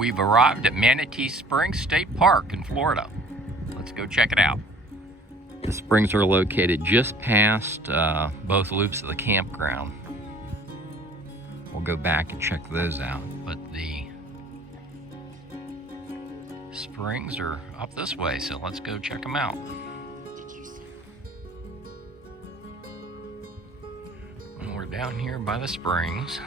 We've arrived at Manatee Springs State Park in Florida. Let's go check it out. The springs are located just past both loops of the campground. We'll go back and check those out, but the springs are up this way, so let's go check them out. And we're down here by the springs.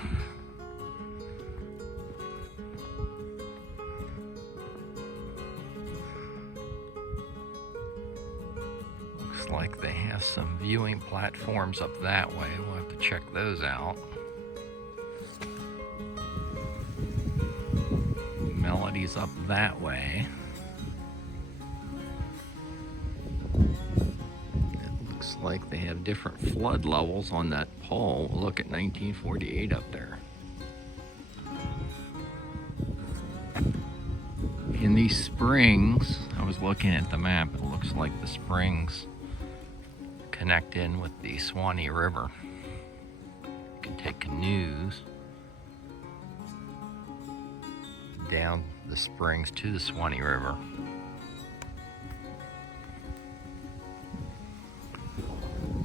Looks like they have some viewing platforms up that way. We'll have to check those out. Melody's up that way. It looks like they have different flood levels on that pole. We'll look at 1948 up there. In these springs, I was looking at the map, it looks like the springs connect in with the Swanee River. You can take canoes down the springs to the Swanee River.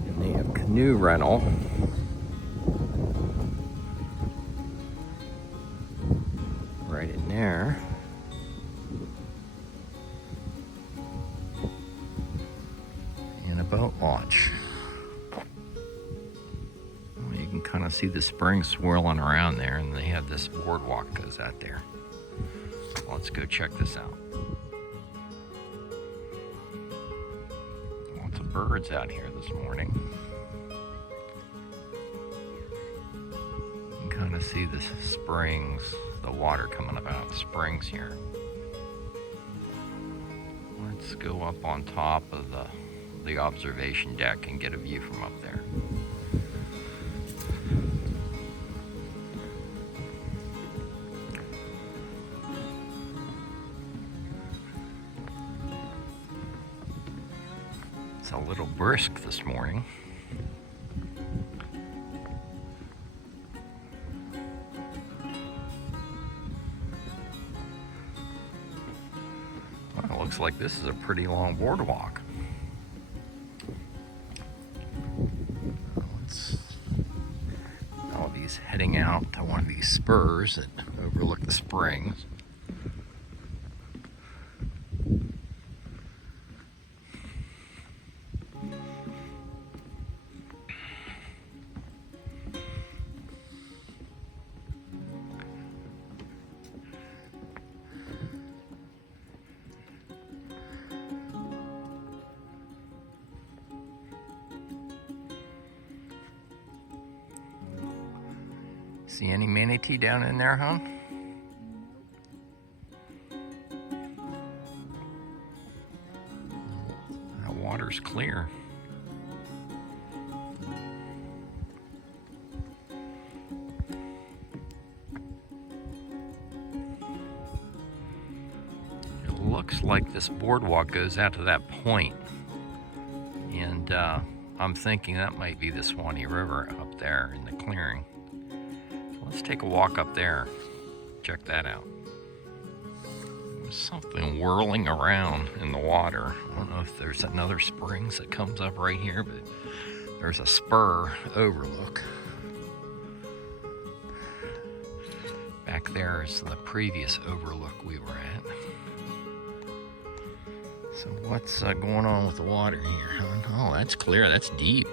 And they have canoe rental. Right in there. And a boat launch. Well, you can kind of see the springs swirling around there, and they have this boardwalk goes out there. Let's go check this out. Lots of birds out here this morning. You can kind of see the springs, the water coming up out of the springs here. Let's go up on top of the observation deck and get a view from up there. It's a little brisk this morning. Well, it looks like this is a pretty long boardwalk. All these heading out to one of these spurs that overlook the springs. See any manatee down in there, huh? That water's clear. It looks like this boardwalk goes out to that point, and I'm thinking that might be the Swanee River up there in the clearing. Let's take a walk up there, check that out. There's something whirling around in the water. I don't know if there's another springs that comes up right here, but there's a spur overlook. Back there is the previous overlook we were at. So what's going on with the water here, huh? Oh, that's clear, that's deep.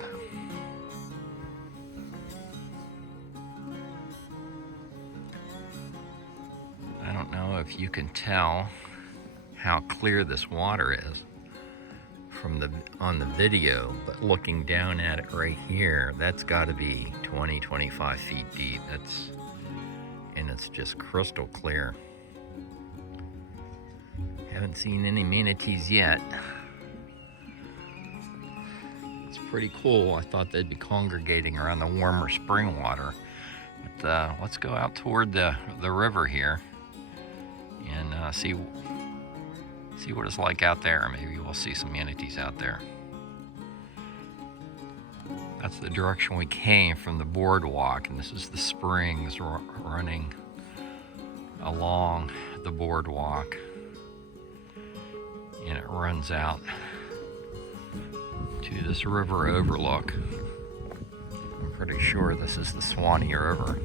I don't know if you can tell how clear this water is from on the video, but looking down at it right here, that's got to be 20-25 feet deep. And it's just crystal clear. Haven't seen any manatees yet. It's pretty cool. I thought they'd be congregating around the warmer spring water. But let's go out toward the river here and see what it's like out there. Maybe we'll see some manatees out there. That's the direction we came from the boardwalk, and this is the springs running along the boardwalk, and it runs out to this river overlook. I'm pretty sure this is the Swanee River.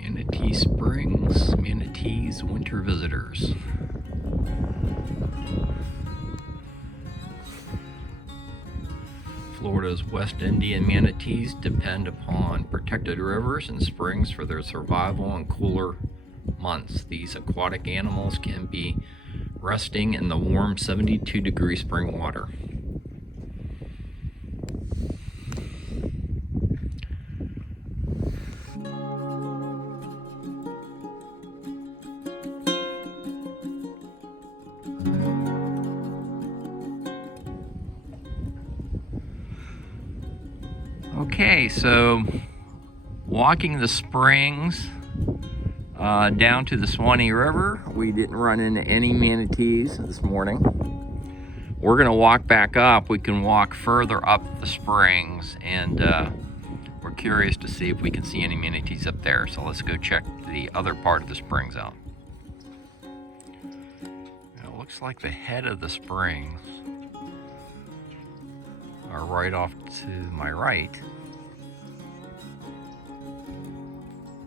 Manatee Springs, Manatee's winter visitors. Florida's West Indian manatees depend upon protected rivers and springs for their survival in cooler months. These aquatic animals can be resting in the warm 72-degree spring water. Okay, so walking the springs down to the Swanee River, we didn't run into any manatees this morning. We're going to walk back up. We can walk further up the springs, and we're curious to see if we can see any manatees up there. So let's go check the other part of the springs out. It looks like the head of the springs are right off to my right.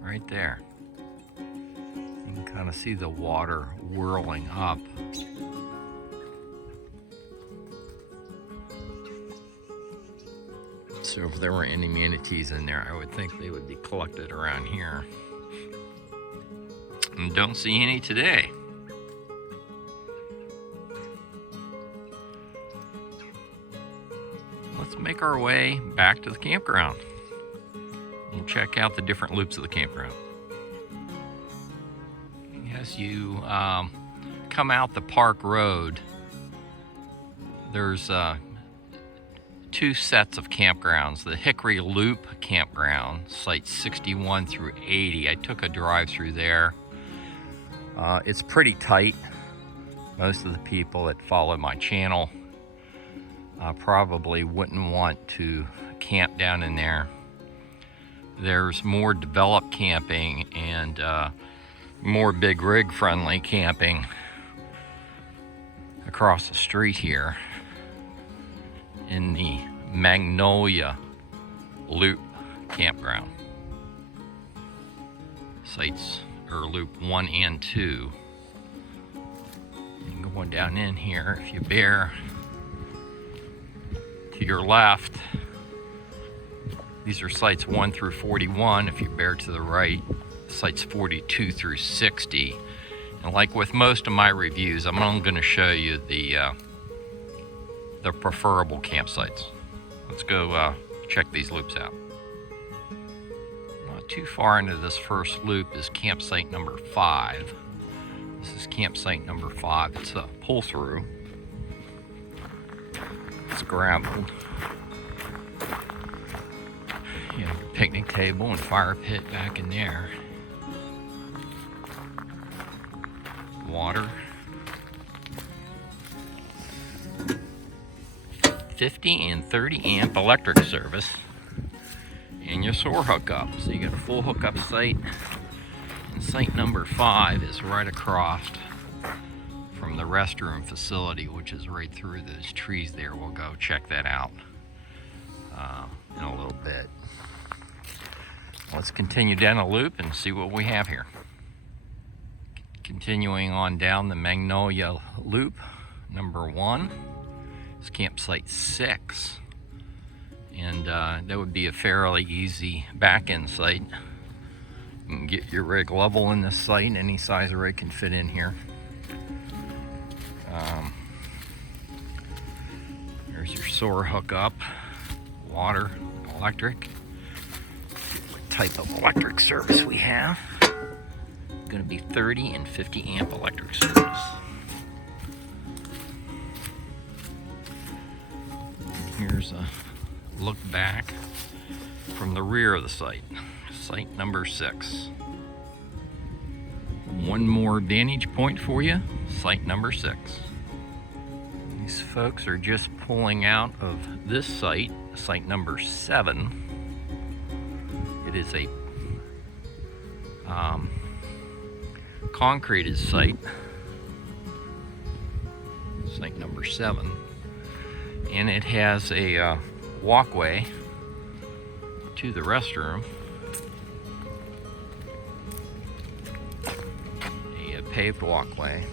Right there. You can kind of see the water whirling up. So if there were any manatees in there, I would think they would be collected around here. And don't see any today. Let's make our way back to the campground and check out the different loops of the campground. As you come out the park road, there's two sets of campgrounds. The Hickory Loop campground, sites 61 through 80. I took a drive through there. It's pretty tight. Most of the people that follow my channel probably wouldn't want to camp down in there. There's more developed camping and more big rig friendly camping across the street here in the Magnolia Loop campground. Sites are Loop 1 and 2. And going down in here, if you bear to your left, these are sites 1 through 41. If you bear to the right, sites 42 through 60. And like with most of my reviews, I'm only going to show you the preferable campsites. Let's go check these loops out. Not too far into this first loop is campsite number 5. This is campsite number 5. It's a pull through. It's gravel. You have your picnic table and fire pit back in there. Water. 50 and 30 amp electric service. And your SOAR hookup. So you got a full hookup site. And site number 5 is right across from the restroom facility, which is right through those trees there. We'll go check that out in a little bit. Let's continue down a loop and see what we have here. Continuing on down the Magnolia Loop, number 1 is campsite 6. And that would be a fairly easy back-end site. You can get your rig level in this site. Any size rig can fit in here. There's your SOAR hookup, water, electric. What type of electric service we have. going to be 30 and 50 amp electric service. Here's a look back from the rear of the site. Site number 6. One more vantage point for you. Site number 6. These folks are just pulling out of this site, site number 7. It is a concreted site, site number 7, and it has a walkway to the restroom, a paved walkway.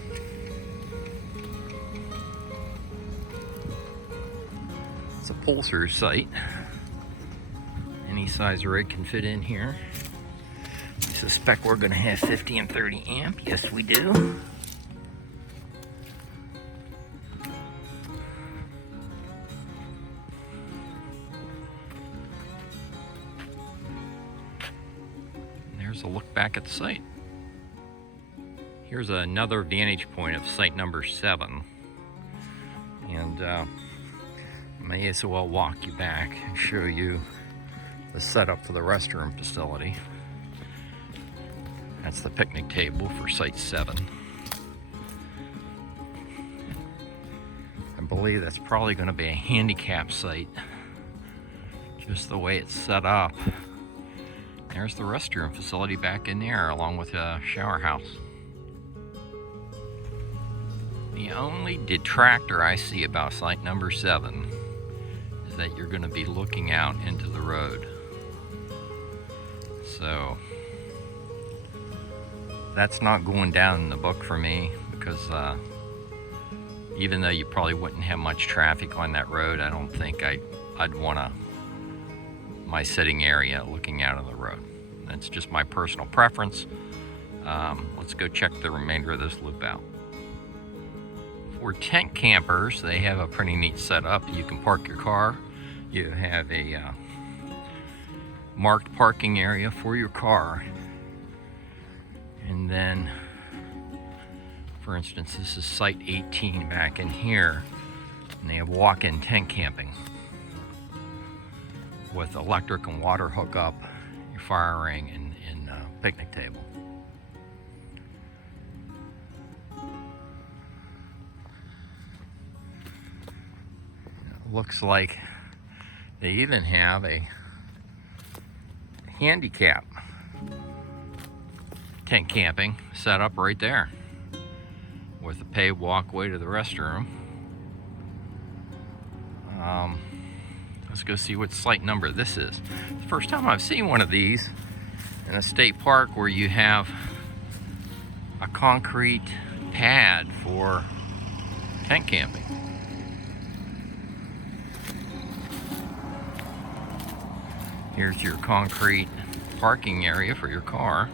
It's a pull-through site. Any size rig can fit in here. I suspect we're going to have 50 and 30 amp. Yes, we do. There's a look back at the site. Here's another vantage point of site number 7. And I may as well walk you back and show you the setup for the restroom facility. That's the picnic table for site 7. I believe that's probably going to be a handicap site, just the way it's set up. There's the restroom facility back in there, along with a shower house. The only detractor I see about site number 7 is that you're going to be looking out into the road. So that's not going down in the book for me, because even though you probably wouldn't have much traffic on that road, I don't think I'd want my sitting area looking out of the road. That's just my personal preference. Let's go check the remainder of this loop out. For tent campers, they have a pretty neat setup. You can park your car. You have a marked parking area for your car. And then, for instance, this is site 18 back in here, and they have walk-in tent camping with electric and water hookup, your fire ring, and picnic table. It looks like they even have a handicap tent camping set up right there with a paved walkway to the restroom. Let's go see what site number this is. It's the first time I've seen one of these in a state park where you have a concrete pad for tent camping. Here's your concrete parking area for your car.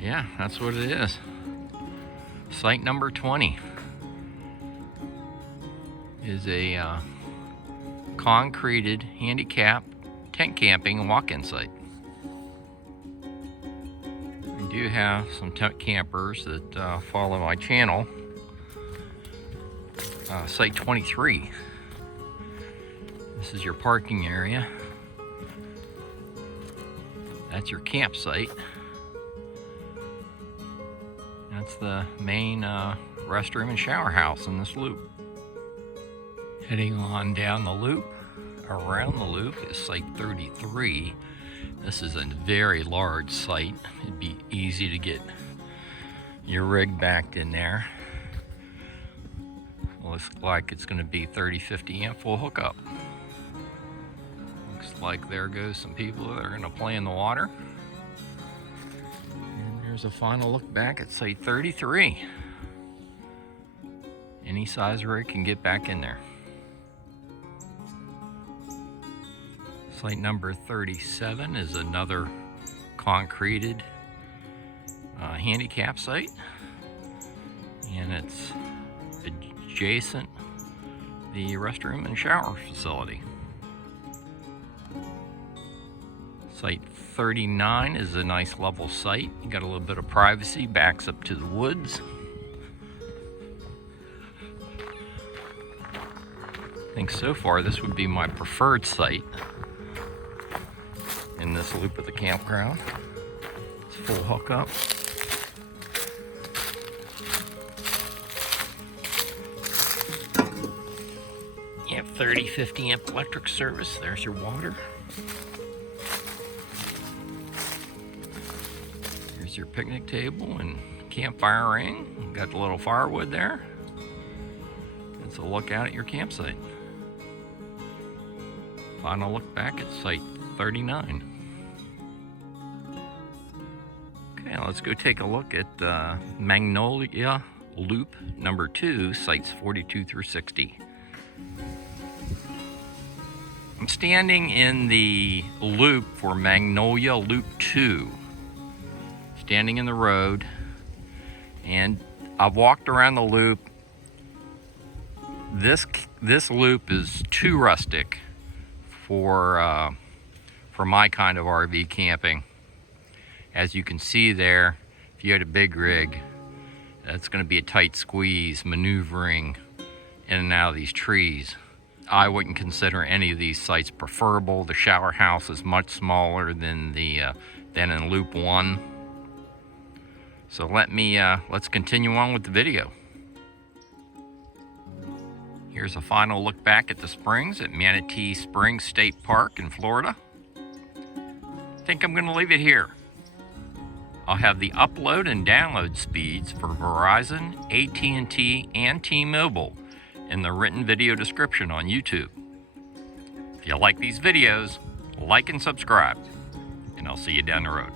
Yeah, that's what it is. Site number 20 is a concreted handicap tent camping and walk-in site. We do have some tent campers that follow my channel. Site 23. This is your parking area. That's your campsite. That's the main restroom and shower house in this loop. Heading on down the loop, around the loop, is site 33. This is a very large site. It'd be easy to get your rig backed in there. Looks like it's going to be 30-50 amp full hookup. Looks like there goes some people that are going to play in the water. And there's a final look back at site 33. Any size rig can get back in there. Site number 37 is another concreted handicap site, and it's adjacent the restroom and shower facility. Site 39 is a nice level site. You got a little bit of privacy, backs up to the woods. I think so far this would be my preferred site in this loop of the campground. It's full hookup. You have 30, 50 amp electric service. There's your water. Here's your picnic table and campfire ring. Got the little firewood there. It's a look out at your campsite. Final look back at site 39. Okay, let's go take a look at Magnolia Loop number 2, sites 42 through 60. I'm standing in the loop for Magnolia Loop 2. Standing in the road, and I've walked around the loop. This loop is too rustic for my kind of RV camping. As you can see there, if you had a big rig, that's going to be a tight squeeze maneuvering in and out of these trees. I wouldn't consider any of these sites preferable. The shower house is much smaller than in Loop 1. So let's continue on with the video. Here's a final look back at the springs at Manatee Springs State Park in Florida. I think I'm going to leave it here. I'll have the upload and download speeds for Verizon, AT&T, and T-Mobile in the written video description on YouTube. If you like these videos, like and subscribe, and I'll see you down the road.